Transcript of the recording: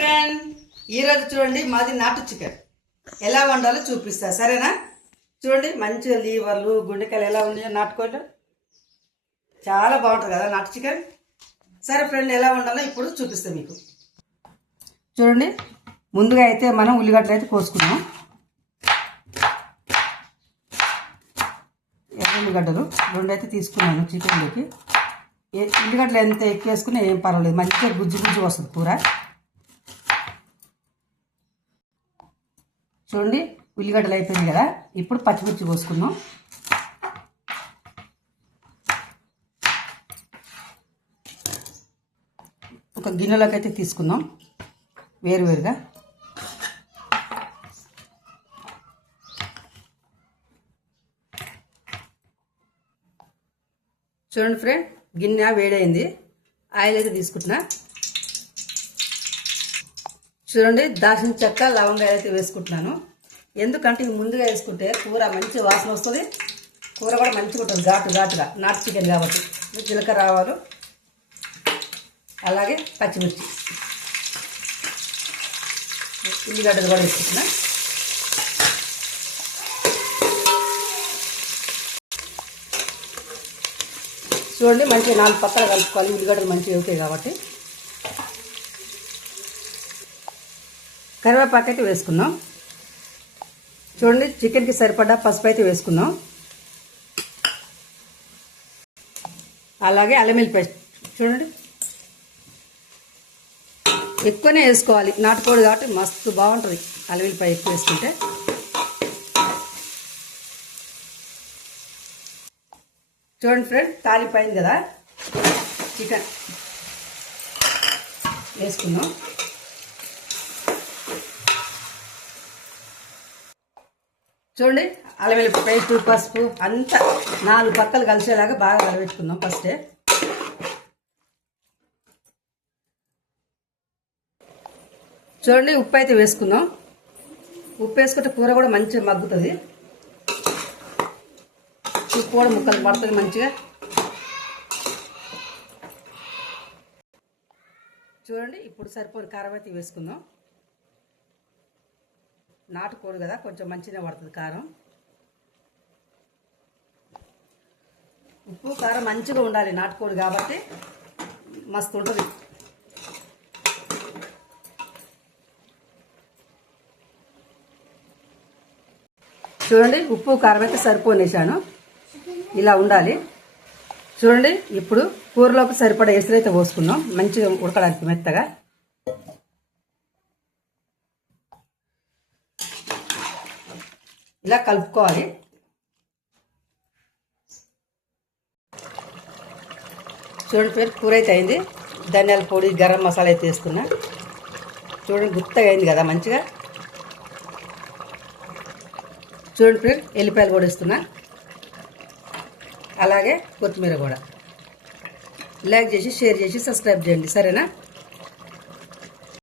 Friend, ఈరోజు చూడండి మాది నాటు చికెన్ ఎలా వండాలో చూపిస్తా, సరేనా? చూడండి మంచిగా లీవర్లు గుండెకాయలు ఎలా ఉన్నాయో నాటుకోళ్ళు, చాలా బాగుంటుంది కదా నాటు చికెన్. సరే ఫ్రెండ్, ఎలా వండాలో ఇప్పుడు చూపిస్తాం మీకు. చూడండి, ముందుగా అయితే మనం ఉల్లిగడ్డలు అయితే కోసుకున్నాం. ఉల్లిగడ్డలు రెండు అయితే తీసుకున్నాను చికెన్లోకి. ఉల్లిగడ్డలు ఎంత ఎక్కువ వేసుకున్నా ఏం పర్వాలేదు, మంచిగా గుజ్జు గుజ్జు వస్తుంది కూర. చూడండి, ఉల్లిగడ్డలు అయిపోయింది కదా, ఇప్పుడు పచ్చిమిర్చి కోసుకుందాం. ఒక గిన్నెలోకి అయితే తీసుకుందాం వేరువేరుగా. చూడండి ఫ్రెండ్, గిన్నె వేడైంది, ఆయిల్ అయితే తీసుకుంటున్నా. చూడండి, దాల్చిన చెక్క లవంగాయలు అయితే వేసుకుంటున్నాను. ఎందుకంటే ఇవి ముందుగా వేసుకుంటే కూర మంచి వాసన వస్తుంది, కూర కూడా మంచిగా ఉంటుంది ఘాటుగా, నాటు చికెన్ కాబట్టి. జీలకర్ర ఆవాలు, అలాగే పచ్చిమిర్చి, ఉల్లిగడ్డలు కూడా వేసుకుంటున్నా. చూడండి, మంచిగా 4 పక్కలు కలుపుకోవాలి, ఉల్లిగడ్డలు మంచిగా అవుతాయి కాబట్టి. కరివేపాకు అయితే వేసుకుందాం. చూడండి, చికెన్కి సరిపడా పసుపు అయితే వేసుకుందాం. అలాగే అల్లం వెల్లుల్లి పేస్ట్ చూడండి ఎక్కువనే వేసుకోవాలి, నాటుకోడి కాబట్టి మస్తు బాగుంటుంది అల్లం వెల్లుల్లిపాయ ఎక్కువ వేసుకుంటే. చూడండి ఫ్రెండ్, తాలిపోయింది కదా, చికెన్ వేసుకుందాం. చూడండి, అల్లం వెల్లుల్లి పేస్ట్, పసుపు అంతా 4 పక్కలు కలిసేలాగా బాగా కలబెట్టుకుందాం ఫస్టే. చూడండి, ఉప్పు అయితే వేసుకుందాం. ఉప్పు వేసుకుంటే కూర కూడా మంచిగా మగ్గుతుంది, ఉప్పు కూడా ముక్కలు పడుతుంది మంచిగా. చూడండి, ఇప్పుడు సరిపోని కారం అయితే వేసుకుందాం. నాటుకోడు కదా, కొంచెం మంచిగా పడుతుంది కారం. ఉప్పు కారం మంచిగా ఉండాలి, నాటుకోడు కాబట్టి మస్తు ఉంటుంది. చూడండి, ఉప్పు కారం అయితే సరిపోనేసాను, ఇలా ఉండాలి. చూడండి, ఇప్పుడు కూరలోకి సరిపడా ఎసురు అయితే పోసుకుందాం మంచిగా ఉడకడానికి మెత్తగా. ఇలా కలుపుకోవాలి. చూడండి ఫ్రెండ్, కూర అయితే అయింది. ధనియాల పొడి, గరం మసాలా అయితే వేస్తున్నా. చూడండి, గుత్తగా అయింది కదా మంచిగా. చూడండి ఫ్రెండ్, ఎల్లిపాయలు కూడా వేస్తున్నా, అలాగే కొత్తిమీర కూడా. లైక్ చేసి, షేర్ చేసి, సబ్స్క్రైబ్ చేయండి, సరేనా?